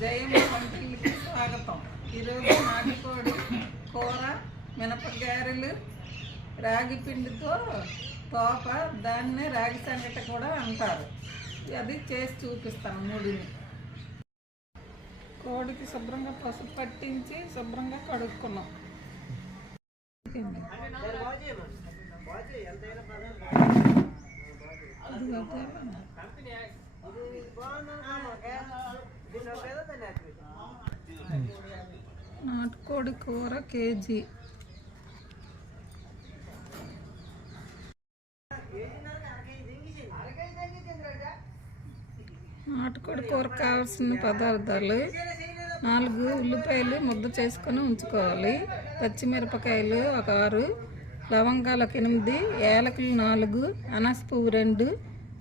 జయమ్మ వంటిల్లికి స్వాగతం. ఈరోజు నాటుకోడి కూర మినపగారెలు రాగి పిండితో తోప దాన్నే రాగి సంగట కూడా అంటారు. అది చేసి చూపిస్తాను మూడిని. కోడికి శుభ్రంగా పసుపు పట్టించి శుభ్రంగా కడుక్కున్నాం. అది అదే. నాటుకోడి కూర కేజీ. నాటుకోడి కూర కావాల్సిన పదార్థాలు నాలుగు ఉల్లిపాయలు ముద్ద చేసుకొని ఉంచుకోవాలి. పచ్చిమిరపకాయలు ఒక ఆరు లవంగాలు ఒక ఎనిమిది ఏలకులు నాలుగు అనాస పువ్వు రెండు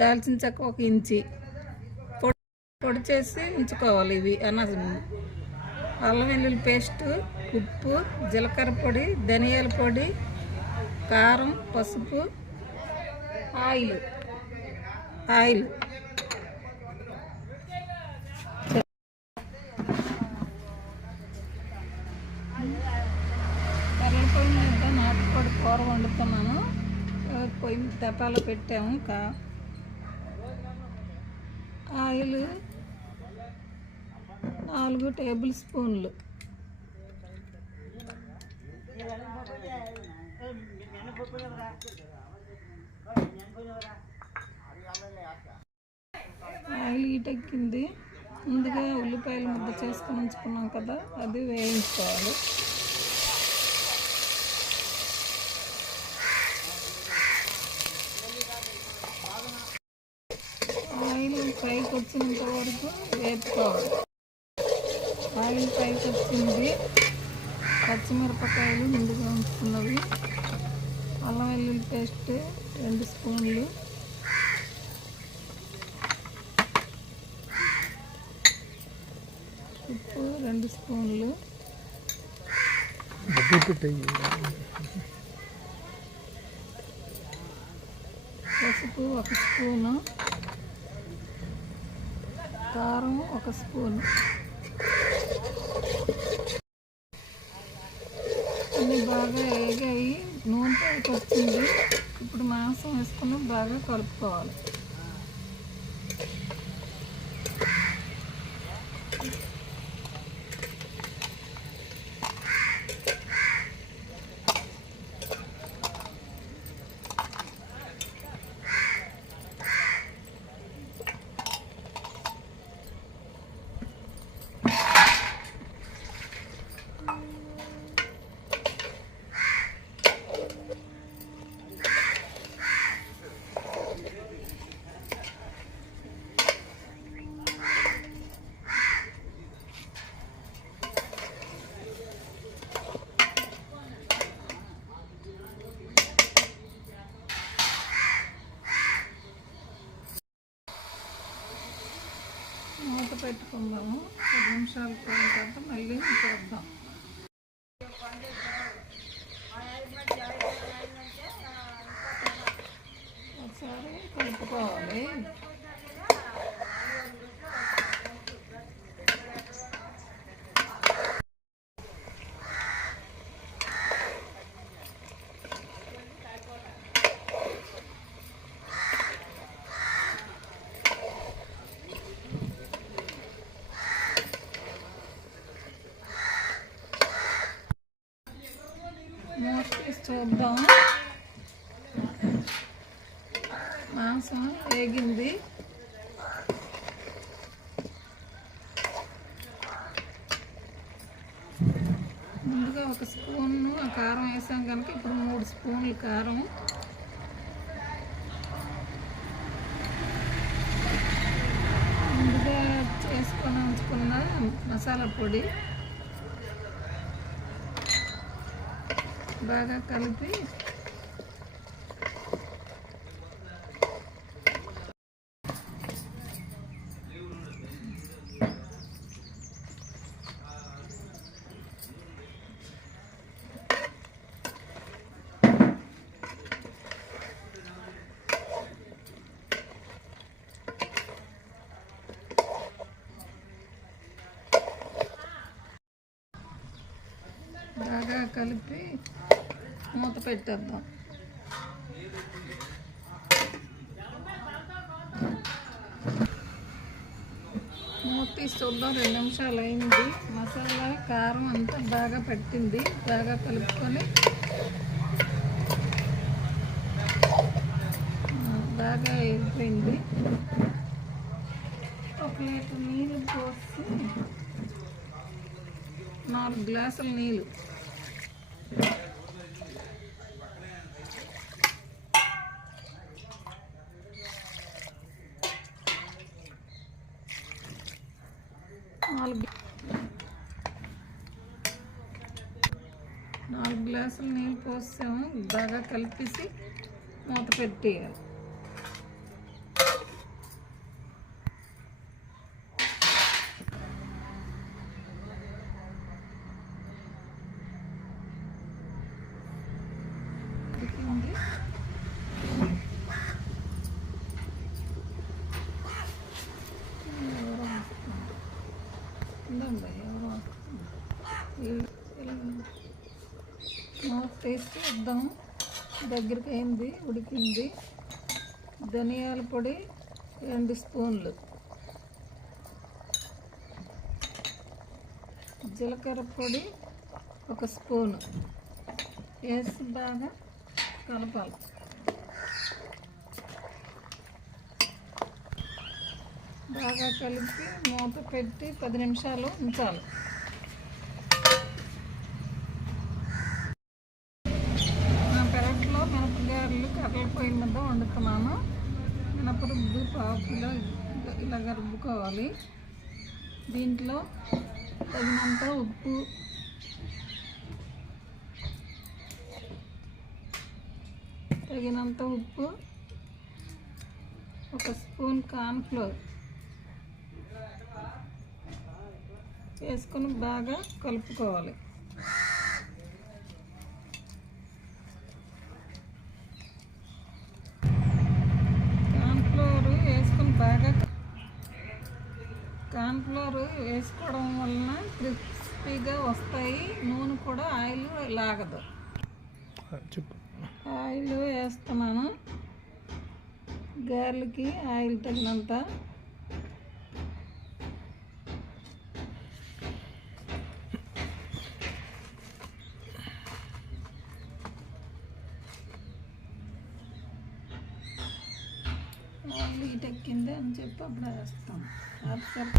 దాల్చిన చెక్క ఒక ఇంచి. పొడి పొడి చేసి ఉంచుకోవాలి ఇవి అనాస అల్లం వెల్లుల్లి ఉప్పు జీలకర్ర పొడి ధనియాల పొడి కారం పసుపు ఆయిల్. ఆయిల్. కర్రల మీద నాటుకోడి కూర వండుతున్నాను. పొయ్యి తెపాలో పెట్టాము కా ఆయిల్. నాలుగు టేబుల్ స్పూన్లు. ఆయిల్ ఈటెక్కింది ముందుగా ఉల్లిపాయలు ముద్ద చేసుకుని ఉంచుకున్నాం కదా అది వేయించుకోవాలి. ఆయిల్ పైకి వచ్చినంత వరకు వేపుకోవాలి. ఆయిల్ పైకి వచ్చింది. పచ్చిమిరపకాయలు ముందుగా ఉంచుకున్నవి. అల్లం వెల్లుల్లి పేస్ట్ రెండు స్పూన్లు. ఉప్పు రెండు స్పూన్లు. పసుపు ఒక స్పూను. కారం ఒక స్పూను అన్ని బాగా వేగాయి నూనె పైకి వచ్చింది ఇప్పుడు మాంసం వేసుకుని బాగా కలుపుకోవాలి. మూత పది నిమిషాలు పోయిన తర్వాత మళ్ళీ చూద్దాం. ఒకసారి కలుపుకోవాలి మూత తీసి చూద్దాం. మాంసం వేగింది. ముందుగా ఒక స్పూన్ కారం వేసాం కనుక ఇప్పుడు మూడు స్పూన్లు కారం. ముందుగా చేసుకొని ఉంచుకున్న మసాలా పొడి. బాగా కలిపి కలిపి మూత పెట్టేద్దాం. మూత తీసి చూద్దాం రెండు నిమిషాలు అయింది. మసాలా కారం అంతా బాగా పట్టింది. బాగా కలుపుకొని బాగా అయిపోయింది. ఒక లీటర్ నీళ్ళు పోసి నాలుగు గ్లాసుల నీళ్ళు నాలుగు నాలుగు కోసం బాగా కలిపేసి మూత పెట్టేయాలి. మూత తీసి ఇద్దాం దగ్గరికి అయింది ఉడికింది. ధనియాల పొడి రెండు స్పూన్లు. జీలకర్ర పొడి ఒక స్పూను. వేసి బాగా కలపాలి. బాగా కలిపి మూత పెట్టి పది నిమిషాలు ఉంచాలి. దీంట్లో తగినంత ఉప్పు. తగినంత ఉప్పు. ఒక స్పూన్ కార్న్ఫ్లోర్ వేసుకొని బాగా కలుపుకోవాలి కార్న్ఫ్లోర్ వేసుకొని బాగా కార్న్ఫ్లోర్ వేసుకోవడం వలన క్రిస్పీగా వస్తాయి. నూనె కూడా ఆయిల్ లాగదు. ఆయిల్ వేస్తున్నాను. గారెలకి ఆయిల్ తగినంత అప్పుడు వేస్తాం ఒకసారి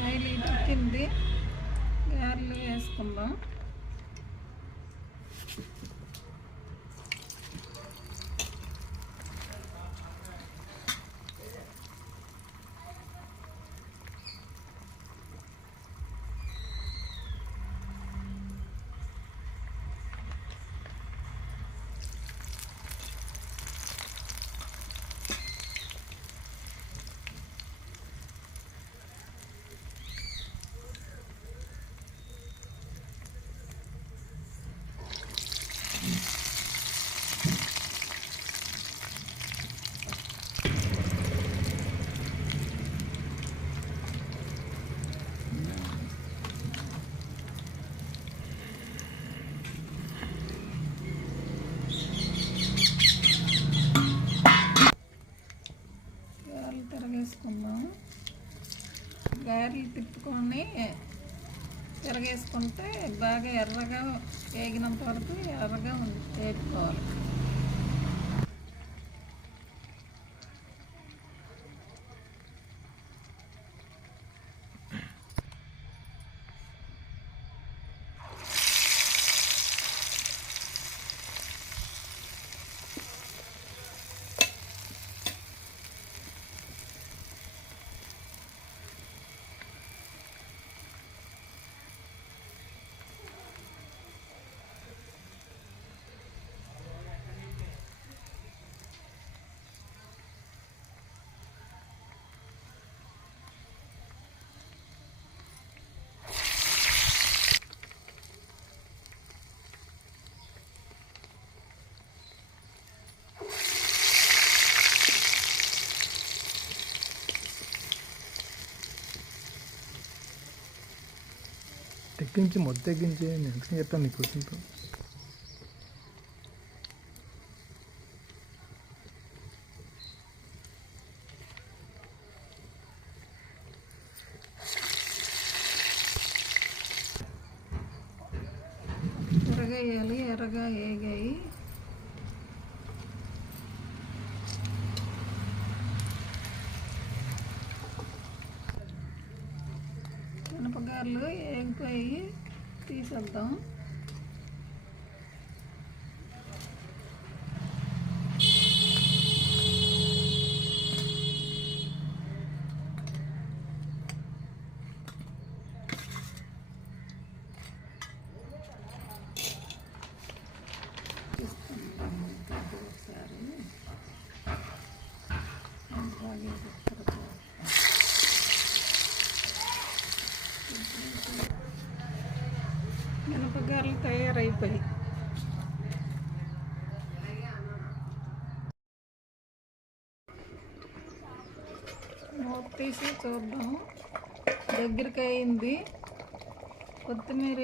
ఆయిల్ ఇటెక్కింది గారెలు వేసుకుందాం గారెలు తిరగేసుకుందాం గారెలు తిప్పుకొని తిరగేసుకుంటే బాగా ఎర్రగా వేగినంత వరకు ఎర్రగా ఉం- వేపుకోవాలి. అతికించి మొత్తం ఎక్కించి నేను ఎందుకని చెప్తాను నీకు వచ్చింది ఎర్రగా వేయాలి ఎర్రగా వేగాయి మినపగారులు వేగిపోయి తీసేద్దాం ఒకసారి అలాగే ఒకసారి మినపగారలు తయారైపోయి మూత తీసి చూద్దాం. దగ్గరికి అయింది కొత్తిమీర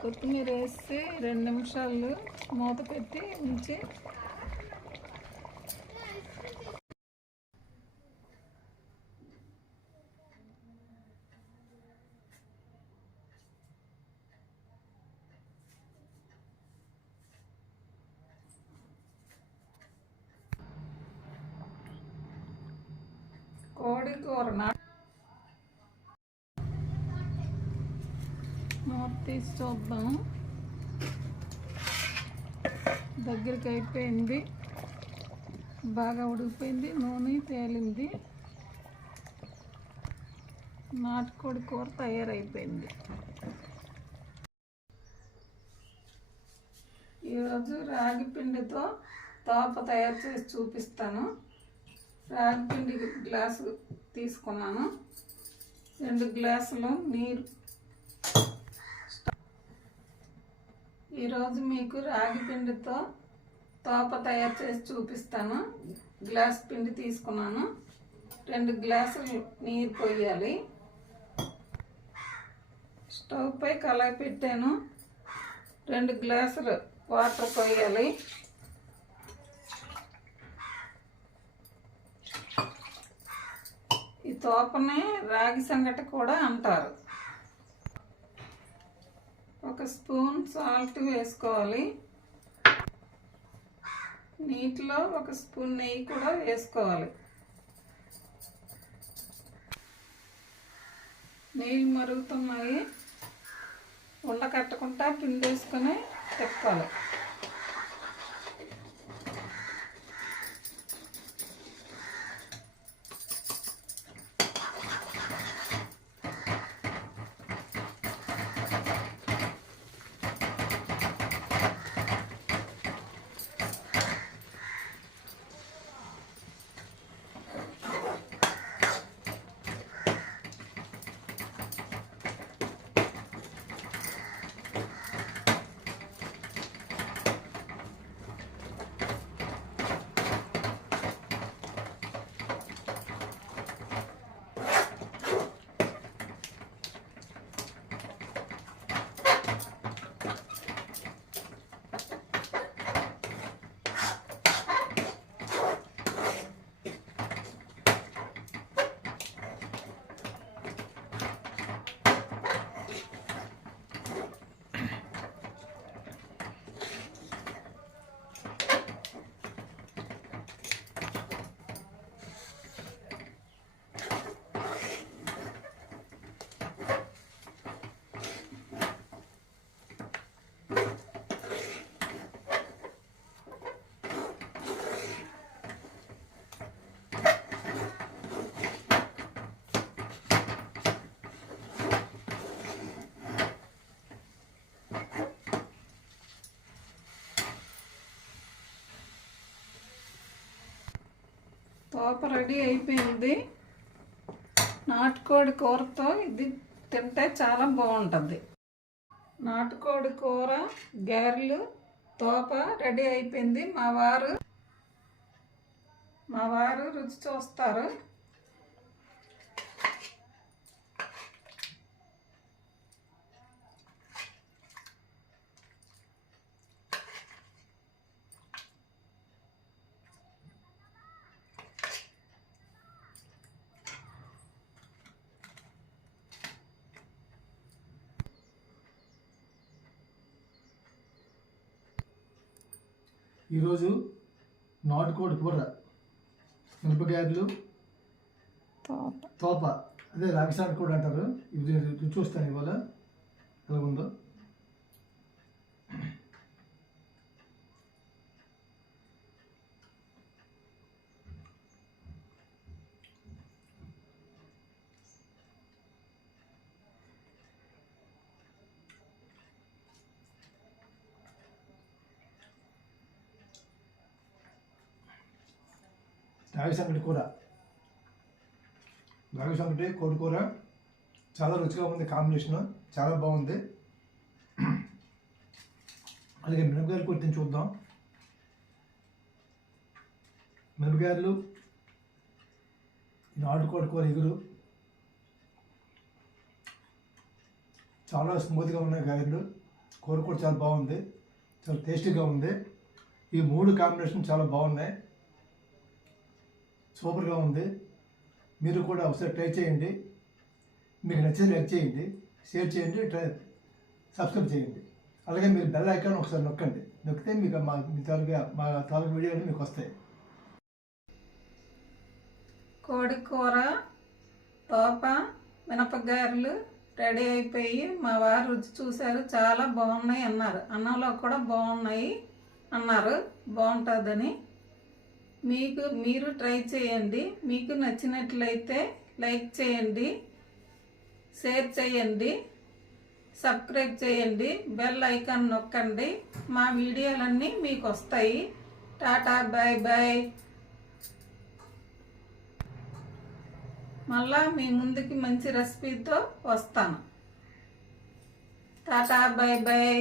కొత్తిమీర వేసి రెండు నిమిషాలు మూత పెట్టి ఉంచి కోడి కూర నా మూత తీసి చూద్దాం. దగ్గరికి అయిపోయింది. బాగా ఉడికిపోయింది. నూనె తేలింది. నాటుకోడి కూర తయారైపోయింది. ఈరోజు రాగి పిండితో తోప తయారు చేసి చూపిస్తాను. రాగి పిండి గ్లాసు తీసుకున్నాను. రెండు గ్లాసులు నీరు ఈరోజు మీకు రాగి పిండితో తోప తయారు చేసి చూపిస్తాను. గ్లాస్ పిండి తీసుకున్నాను. రెండు గ్లాసులు నీరు పోయాలి. స్టవ్ పై కళాయి పెట్టాను. రెండు గ్లాసులు వాటర్ పోయాలి. ఈ తోపని రాగి సంగట కూడా అంటారు. ఒక స్పూన్ సాల్ట్ వేసుకోవాలి. నీటిలో ఒక స్పూన్ నెయ్యి కూడా వేసుకోవాలి. నీళ్ళు మరుగుతున్నాయి. ఉండకట్టకుండా పిండి వేసుకొని తిప్పాలి తోప రెడీ అయిపోయింది. నాటుకోడి కూరతో ఇది తింటే చాలా బాగుంటుంది. నాటుకోడి కూర గారెలు తోప రెడీ అయిపోయింది. మా వారు మా వారు రుచి చూస్తారు. ఈరోజు నాటుకోడి కూర మిరపకాయలు తోప. అదే రాగిసాడు కూడా అంటారు. ఇది చూస్తాను ఇవాళ. ఎలా ఉందో? రాగి కూర. రాగి సంగటి కోడి కూర చాలా రుచిగా ఉంది కాంబినేషన్. చాలా బాగుంది. అలాగే మిరపకాయలు కొట్టి చూద్దాం. మిరపకాయలు నాటుకోడి కూర ఎగురు. చాలా స్మూత్గా ఉన్నాయి గాయలు కూర కూడా చాలా బాగుంది. చాలా టేస్టీగా ఉంది. ఈ మూడు కాంబినేషన్ చాలా బాగున్నాయి. సూపర్గా ఉంది. మీరు కూడా ఒకసారి ట్రై చేయండి. మీకు నచ్చింది లైక్ చేయండి షేర్ చేయండి ట్రై సబ్స్క్రైబ్ చేయండి. అలాగే మీరు బెల్ ఐకాన్ ఒకసారి నొక్కండి. నొక్కితే మీకు మా మీ తాలూకా మా తాలూకా వీడియోలు మీకు వస్తాయి. కోడి కూర తోప మినపగారులు రెడీ అయిపోయి మా వారు రుచి చూశారు. చాలా బాగున్నాయి అన్నారు. అన్నంలో కూడా బాగున్నాయి అన్నారు. బాగుంటుందని మీకు మీరు ట్రై చేయండి. మీకు నచ్చినట్లయితే లైక్ చేయండి. షేర్ చేయండి. సబ్స్క్రైబ్ చేయండి. బెల్ ఐకాన్ నొక్కండి. మా వీడియోలన్నీ మీకు వస్తాయి. Tata bye bye. మళ్ళా మీ ముందుకి మంచి రెసిపీతో వస్తాను. Tata bye bye.